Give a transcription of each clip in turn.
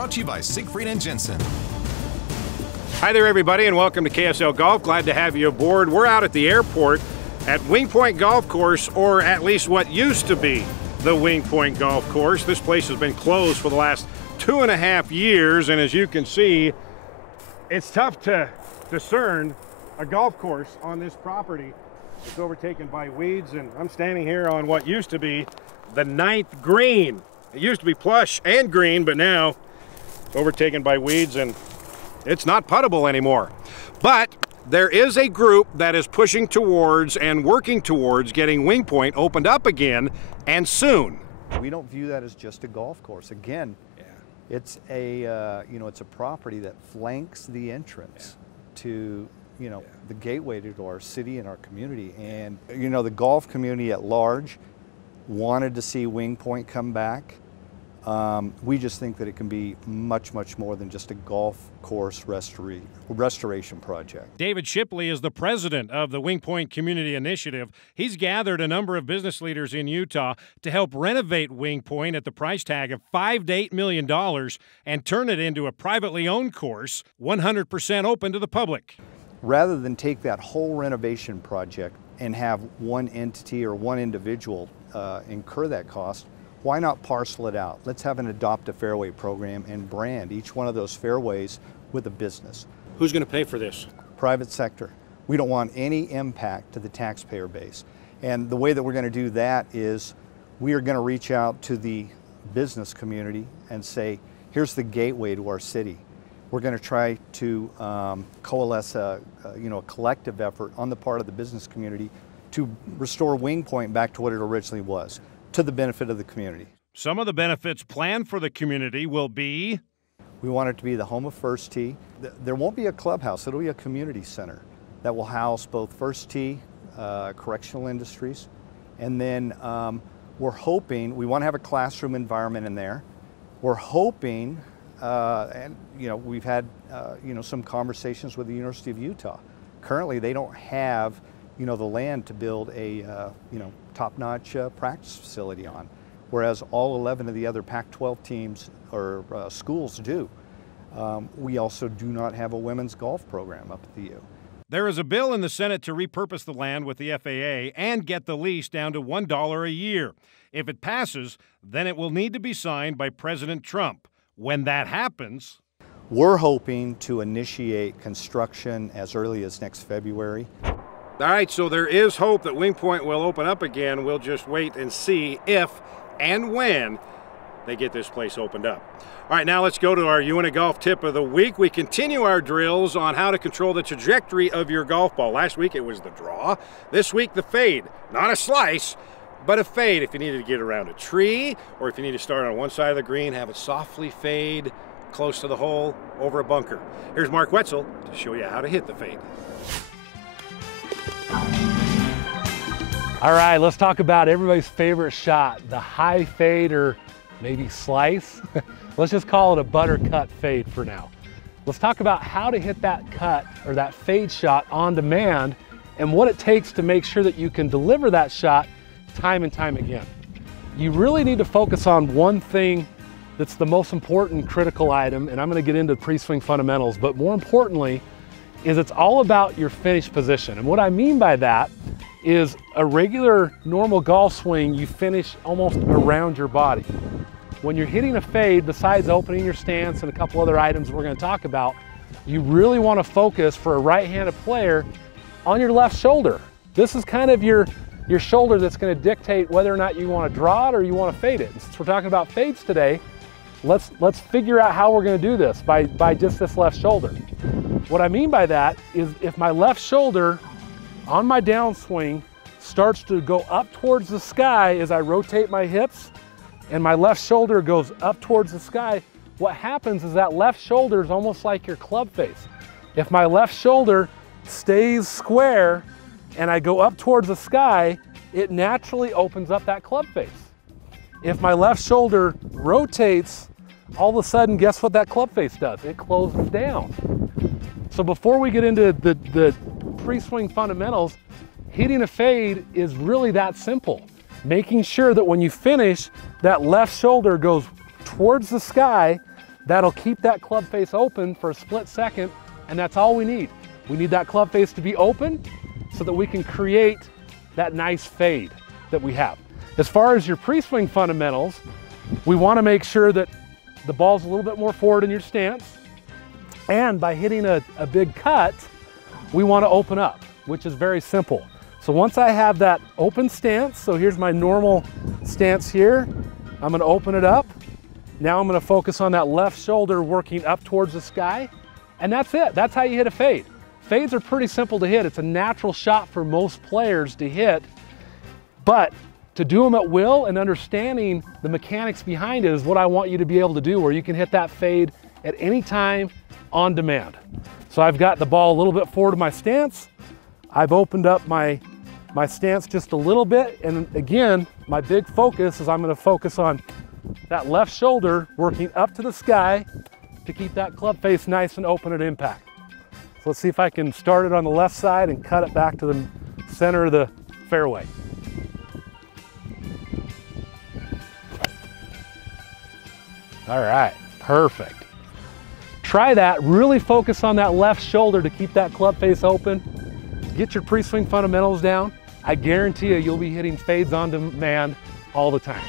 brought to you by Siegfried and Jensen. Hi there, everybody, and welcome to KSL Golf. Glad to have you aboard. We're out at the airport at Wingpointe Golf Course, or at least what used to be the Wingpointe Golf Course. This place has been closed for the last 2.5 years, and as you can see, it's tough to discern a golf course on this property. It's overtaken by weeds, and I'm standing here on what used to be the 9th green. It used to be plush and green, but now it's overtaken by weeds and it's not puttable anymore. But there is a group that is pushing towards and working towards getting Wingpointe opened up again, and soon. We don't view that as just a golf course. Again, it's a it's a property that flanks the entrance to the gateway to our city and our community. And the golf community at large wanted to see Wingpointe come back. We just think that it can be much, much more than just a golf course restoration project. David Shipley is the president of the Wingpointe Community Initiative. He's gathered a number of business leaders in Utah to help renovate Wingpointe at the price tag of $5 to $8 million and turn it into a privately owned course, 100% open to the public. Rather than take that whole renovation project and have one entity or one individual incur that cost, why not parcel it out? Let's have an adopt a fairway program and brand each one of those fairways with a business. Who's going to pay for this? Private sector. We don't want any impact to the taxpayer base. And the way that we're going to do that is we are going to reach out to the business community and say, here's the gateway to our city. We're going to try to coalesce a collective effort on the part of the business community to restore Wingpointe back to what it originally was, to the benefit of the community. Some of the benefits planned for the community will be? We want it to be the home of First Tee. There won't be a clubhouse, it'll be a community center that will house both First Tee, correctional industries, and then we're hoping, we want to have a classroom environment in there. We're hoping, and we've had some conversations with the University of Utah. Currently they don't have the land to build a top-notch practice facility on, whereas all 11 of the other Pac-12 teams or schools do. We also do not have a women's golf program up at the U. There is a bill in the Senate to repurpose the land with the FAA and get the lease down to $1 a year. If it passes, then it will need to be signed by President Trump. When that happens, we're hoping to initiate construction as early as next February. All right, so there is hope that Wingpointe will open up again. We'll just wait and see if and when they get this place opened up. All right, now let's go to our UNA Golf Tip of the Week. We continue our drills on how to control the trajectory of your golf ball. Last week it was the draw. This week the fade. Not a slice, but a fade. If you needed to get around a tree, or if you need to start on one side of the green, have it softly fade close to the hole over a bunker. Here's Mark Wetzel to show you how to hit the fade. All right, let's talk about everybody's favorite shot, the high fade or maybe slice. Let's just call it a buttercut fade for now. Let's talk about how to hit that cut or that fade shot on demand and what it takes to make sure that you can deliver that shot time and time again. You really need to focus on one thing that's the most important critical item, and I'm going to get into pre-swing fundamentals, but more importantly is it's all about your finish position. And what I mean by that is a regular normal golf swing, you finish almost around your body. When you're hitting a fade, besides opening your stance and a couple other items we're going to talk about, you really want to focus for a right-handed player on your left shoulder. This is kind of your shoulder that's going to dictate whether or not you want to draw it or you want to fade it. And since we're talking about fades today, let's figure out how we're going to do this by just this left shoulder. What I mean by that is if my left shoulder on my downswing starts to go up towards the sky as I rotate my hips and my left shoulder goes up towards the sky, what happens is that left shoulder is almost like your club face. If my left shoulder stays square and I go up towards the sky, it naturally opens up that club face. If my left shoulder rotates, all of a sudden, guess what that club face does? It closes down. So before we get into the pre-swing fundamentals, hitting a fade is really that simple. Making sure that when you finish, that left shoulder goes towards the sky, That'll keep that club face open for a split second, and that's all we need. We need that club face to be open so that we can create that nice fade that we have. As far as your pre-swing fundamentals, we want to make sure that the ball's a little bit more forward in your stance, and by hitting a big cut, we want to open up, which is very simple. So once I have that open stance, so here's my normal stance here, I'm going to open it up. Now I'm going to focus on that left shoulder working up towards the sky, and that's it. That's how you hit a fade. Fades are pretty simple to hit. It's a natural shot for most players to hit, but to do them at will and understanding the mechanics behind it is what I want you to be able to do, where you can hit that fade at any time on demand. So I've got the ball a little bit forward of my stance. I've opened up my stance just a little bit, and again, my big focus is I'm going to focus on that left shoulder working up to the sky to keep that club face nice and open at impact. So let's see if I can start it on the left side and cut it back to the center of the fairway. All right, perfect. Try that, really focus on that left shoulder to keep that club face open. Get your pre-swing fundamentals down. I guarantee you'll be hitting fades on demand all the time.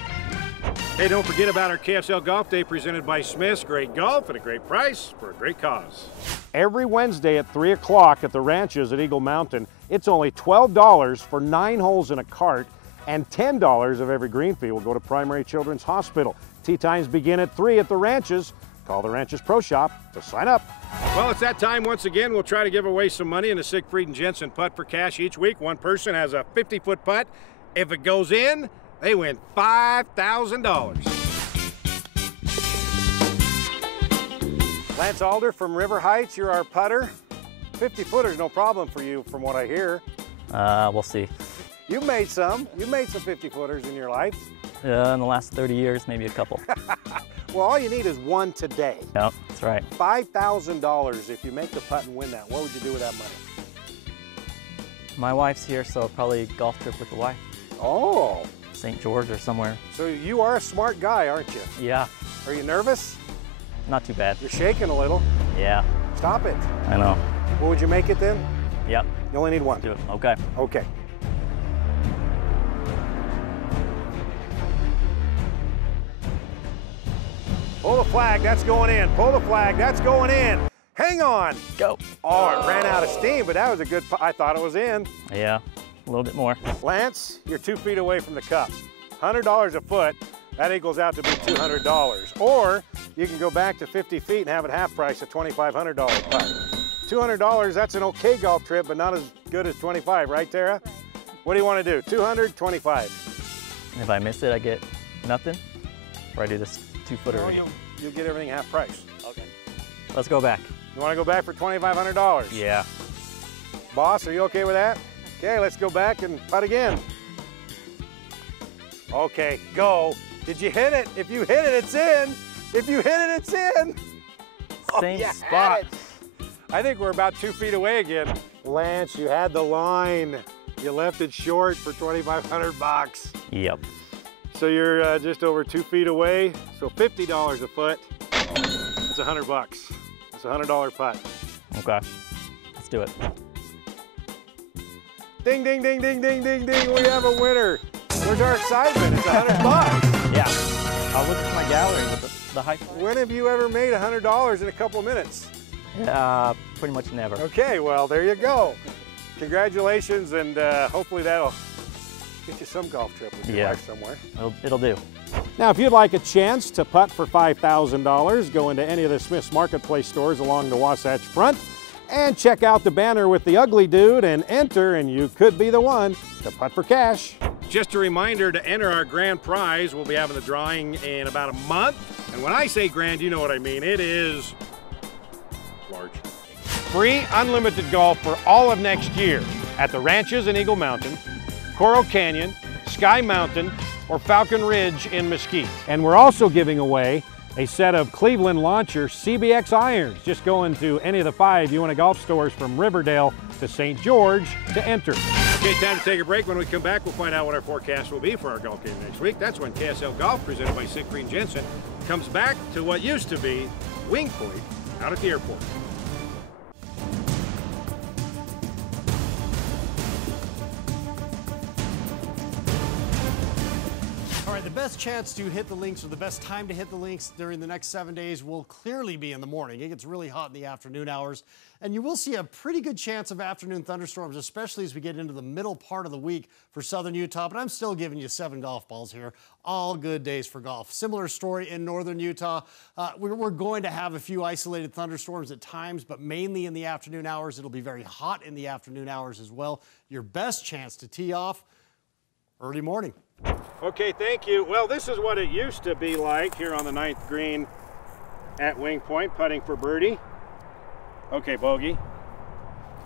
Hey, don't forget about our KSL Golf Day presented by Smith's. Great golf at a great price for a great cause. Every Wednesday at 3 o'clock at the ranches at Eagle Mountain, it's only $12 for 9 holes in a cart, and $10 of every green fee will go to Primary Children's Hospital. Tee times begin at 3 at the ranches. Call the Ranches Pro Shop to sign up. Well, it's that time once again. We'll try to give away some money in the Siegfried and Jensen putt for cash each week. One person has a 50-foot putt. If it goes in, they win $5,000. Lance Alder from River Heights, you're our putter. 50-footer's no problem for you from what I hear. We'll see. You've made some 50-footers in your life. In the last 30 years, maybe a couple. Well, all you need is one today. Yep, that's right. $5,000 if you make the putt and win that. What would you do with that money? My wife's here, so probably golf trip with the wife. Oh. St. George or somewhere. So you are a smart guy, aren't you? Yeah. Are you nervous? Not too bad. You're shaking a little. Yeah. Stop it. I know. Well, would you make it then? Yep. You only need one. Do it. Okay. Okay. Pull the flag, that's going in. Pull the flag, that's going in. Hang on. Go. Oh, it ran out of steam, but that was a good putt. I thought it was in. Yeah, a little bit more. Lance, you're 2 feet away from the cup. $100 a foot, that equals out to be $200. Or you can go back to 50 feet and have it half price, a $2,500 putt. $200, that's an okay golf trip, but not as good as 25, right, Tara? What do you want to do? 200, 25. If I miss it, I get nothing? Or I do this 2-footer No, again? you'll get everything half price. Okay. Let's go back. You want to go back for $2,500? Yeah. Boss, are you okay with that? Okay, let's go back and putt again. Okay, go. Did you hit it? If you hit it, it's in. If you hit it, it's in. Same you spot. had it. I think we're about 2 feet away again. Lance, you had the line. You left it short for $2,500. Yep. So you're just over 2 feet away. So $50 a foot. That's $100. It's a $100 putt. Okay. Let's do it. Ding, ding, ding, ding, ding, ding, ding. We have a winner. Where's our excitement? It's $100. Yeah. I'll look at my gallery with the high. When have you ever made $100 in a couple of minutes? Pretty much never. Okay, well, there you go. Congratulations, and hopefully that'll get you some golf trip with your wife somewhere. It'll do. Now, if you'd like a chance to putt for $5,000, go into any of the Smith's Marketplace stores along the Wasatch Front and check out the banner with the ugly dude and enter, and you could be the one to putt for cash. Just a reminder to enter our grand prize. We'll be having the drawing in about a month. And when I say grand, you know what I mean. It is large. Free unlimited golf for all of next year at the ranches in Eagle Mountain, Coral Canyon, Sky Mountain, or Falcon Ridge in Mesquite. And we're also giving away a set of Cleveland Launcher CBX irons. Just go into any of the 5 UNA Golf stores from Riverdale to St. George to enter. Okay, time to take a break. When we come back, we'll find out what our forecast will be for our golf game next week. That's when KSL Golf, presented by Sick Green Jensen, comes back to what used to be Wingpointe out at the airport. All right, the best chance to hit the links, or the best time to hit the links during the next 7 days, will clearly be in the morning. It gets really hot in the afternoon hours, and you will see a pretty good chance of afternoon thunderstorms, especially as we get into the middle part of the week for southern Utah. But I'm still giving you 7 golf balls here. All good days for golf. Similar story in northern Utah. We're going to have a few isolated thunderstorms at times, but mainly in the afternoon hours. It'll be very hot in the afternoon hours as well. Your best chance to tee off early morning. Okay, thank you. Well, this is what it used to be like here on the 9th green at Wingpointe, putting for birdie. Okay, bogey.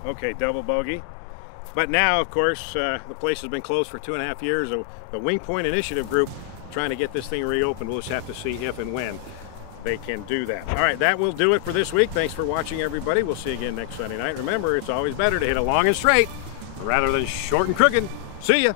Okay, double bogey. But now, of course, the place has been closed for 2.5 years. The Wingpointe Initiative group trying to get this thing reopened. We'll just have to see if and when they can do that. All right, that will do it for this week. Thanks for watching, everybody. We'll see you again next Sunday night. Remember, it's always better to hit it long and straight rather than short and crooked. See ya.